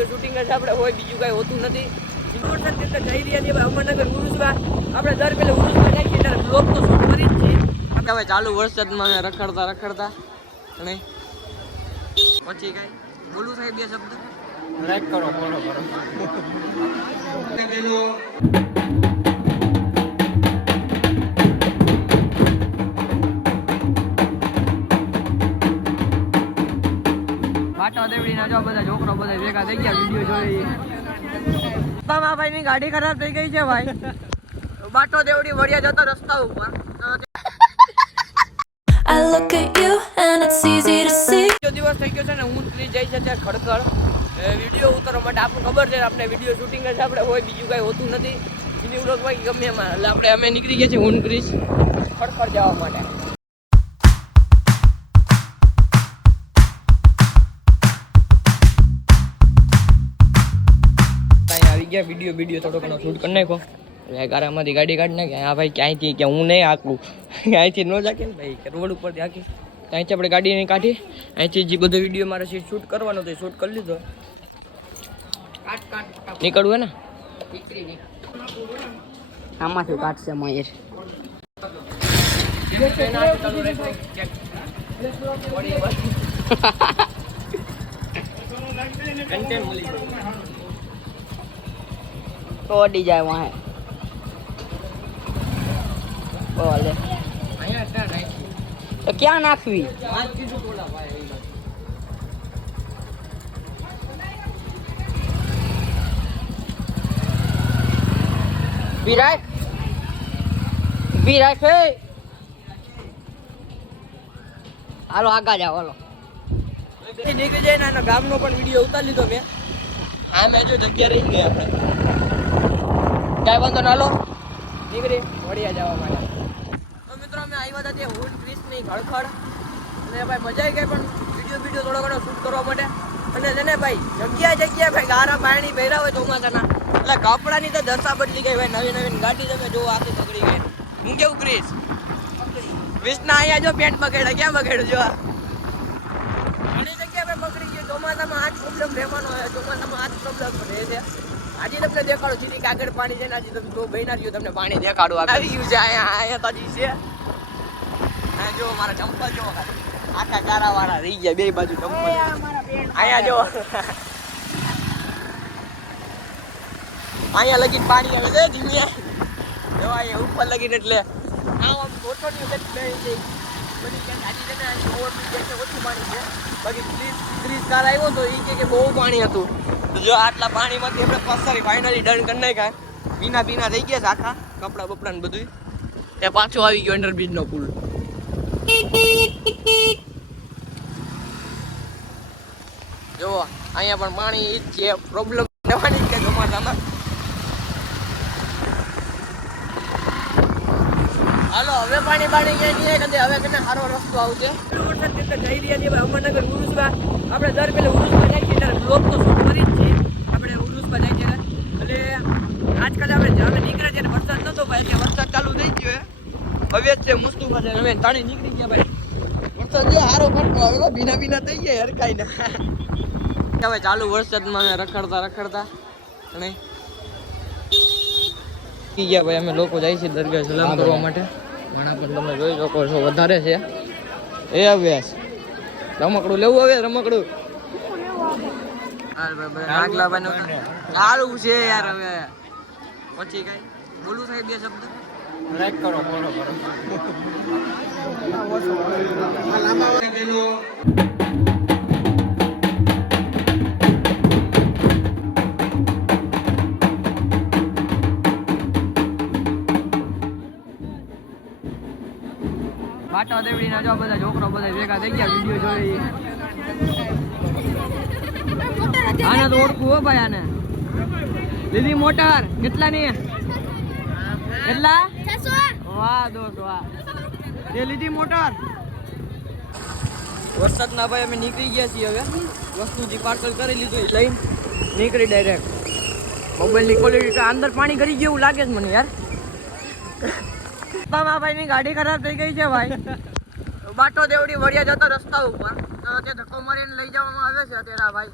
Video shooting જ આપણે હોય, બીજું કાંઈ હોતું નથી. વરસાદ જઈ રહ્યા છીએ અમરનગર ઉરુસવા. આપણે દર પેલે ઉરુસવા જાય છે ત્યારે બ્લોગ તો શૂટ કરી જ છીએ. હવે ચાલુ વરસાદમાં રખડતા અને પછી કાંઈ બોલું થાય બે શબ્દ લાઈક કરો, ફોલો કરો. બાટો દેવડી ના જો બધા છોકરો બધા ભેગા થઈ ગયા વિડીયો જોઈ. પપ્પા ભાઈ ની ગાડી ખરાબ થઈ ગઈ છે ભાઈ. બાટો દેવડી વળિયા જતો રસ્તા ઉપર. I look at you and it's easy to see. દિવસ થઈ ગયો છે ને હું ત્રીસ જાય છે ત્યાં ખડખડ વિડીયો ઉતારવા માટે. આપણને ખબર છે આપણે વિડીયો શૂટિંગ જ આપણે હોય, બીજું કાંઈ હોતું નથી. એની વ્લોગ ભાઈ ગમે એમાં એટલે અમે નીકળી ગયા છીએ ઉનત્રીસ ખડખડ જવા માટે. ગયા વિડીયો થોડો ઘણો શૂટ કરી નાખો. ગારામાંથી ગાડી કાઢી નાખે. હા ભાઈ ક્યાંયથી કે હું નહીં આકું, અહીંથી ન જાકે ને ભાઈ રોડ ઉપરથી આખી અહીંથી આપણે ગાડી નહીં કાઢી. અહીંથી જે બધો વિડીયો મારે શૂટ કરવાનો હતો શૂટ કરી લીધો. નીકળવું હે ને આમાંથી કાઢશે મહેર. ઓડી જાય વહાં બોલે તો ક્યાં નાખવી? વિરાટ હાલો આગળ જાઓ. હાલો નીકળી જાય ને ગામનો પણ વિડીયો ઉતારી લીધો મેં. હા મેં જો જગ્યા રહી ગઈ આપણે કાંઈ વાંધો ના. લો નીકળી વડિયા જવા માટે. તો મિત્રો અમે આવ્યા હતા ત્યાં ઉનત્રીસની ખડખડ અને ભાઈ મજા આવી ગઈ પણ વિડીયો થોડો ઘણો શૂટ કરવા માટે. અને છે ને ભાઈ જગ્યા ભાઈ ગારા પાણી ભર્યા હોય ચોમાસાના એટલે કપડાની તો દશા બદલી ગઈ ભાઈ. નવી ગાડી તમે જો આખી બગડી ગઈ. હું કેવું ક્રિસ વિસના અહીંયા જો પેન્ટ બગડ્યા ક્યાં બગડ્યું જો ઘણી જગ્યા ભાઈ બગડી ગઈ. ચોમાસામાં આ જ પ્રોબ્લેમ રહેવાનો હોય. ચોમાસામાં આ જ પ્રોબ્લેમ રહે છે. આજે તમને દેખાડો સીધી કાગળ પાણી છે ને આજે તમે જો બહેના રહ્યો તમને પાણી દેખાડો આવી ગયું છે. અહીંયા તાજી છે. જો મારા ચંપલ જો આખા કારા વાળા રહી ગયા બે બાજુ ચંપલ. અહીંયા જો અહીંયા લગીને પાણી આવે છે ધીમે જો અહીંયા ઉપર લગીને એટલે આમ ઓછોની બધી ગાડી છે ને ઓછું પાણી છે. બાકી 30 કાર આવ્યો તો એ કે બહુ પાણી હતું. જો આટલા પાણીમાંથી આપણે પસારી ફાઇનલી ડન કરી નાખ્યા. ભીના થઈ ગયા છે આખા કપડા બપડા ને બધું. ત્યાં પાછો આવી ગયો અંડરબ્રિજ નો પુલ. જો અહીંયા પણ પાણી ઈ જ છે. પ્રોબ્લેમ રહેવાની છે ચોમાસામાં. હાલો હવે પાણી ક્યાંય નહીં કદે હવે કને સારો રસ્તો આવશે. વરસાદ જઈ રહ્યા છીએ અમરનગર ઉરુસવા. આપણે દર પેલે ઉરુસવા જાય છે ત્યારે બ્લોગ તો શૂટ કરી જ છીએ. આપણે ઉરુસવા જાય છે એટલે આજકાલ આપણે નીકળ્યા છે વરસાદ નતો ભાઈ. ત્યાં વરસાદ ચાલુ થઈ ગયો હવે જ છે મુસ્તુફા છે. હવે તાણી નીકળી ગયા ભાઈ. વરસાદ જે સારો પડતો હવે ભીના થઈ ગયા હરકાઈ ના. હવે ચાલુ વરસાદમાં અમે રખડતા અને ગયા ભાઈ અમે લોકો જાય છે દરગાહ સલામ કરવા માટે. ઘણા પણ તમે જોઈ શકો છો વધારે છે. એ અભ્યાસ રમકડું લેવું હવે રમકડું સારું છે યાર. હવે પછી કઈ બોલું થાય બે શબ્દ લાઈક કરો, ફોલો કરો. બાટો દેવડી ના જો બધા છોકરો બધા ભેગા થઈ ગયા વિડીયો જોઈ. આને તો ઓળખું હો ભાઈ. આને લીધી મોટર કેટલાની? કેટલા? 600. વાહ દોસ્ત વાહ. તે લીધી મોટર. વરસાદના ભાઈ અમે નીકળી ગયા છીએ. હવે વસ્તુ જે પાર્સલ કરી લીધું લઈને નીકળી ડાયરેક્ટ. મોબાઈલની ક્વોલિટી અંદર પાણી કરી ગયું એવું લાગે છે મને યાર. ભાઈ ની ગાડી ખરાબ થઈ ગઈ છે ભાઈ. બાટો દેવડી વળિયા જતો રસ્તા ઉપર ત્યાં ધક્કો મારીને લઈ જવામાં આવે છે અત્યારે ભાઈ.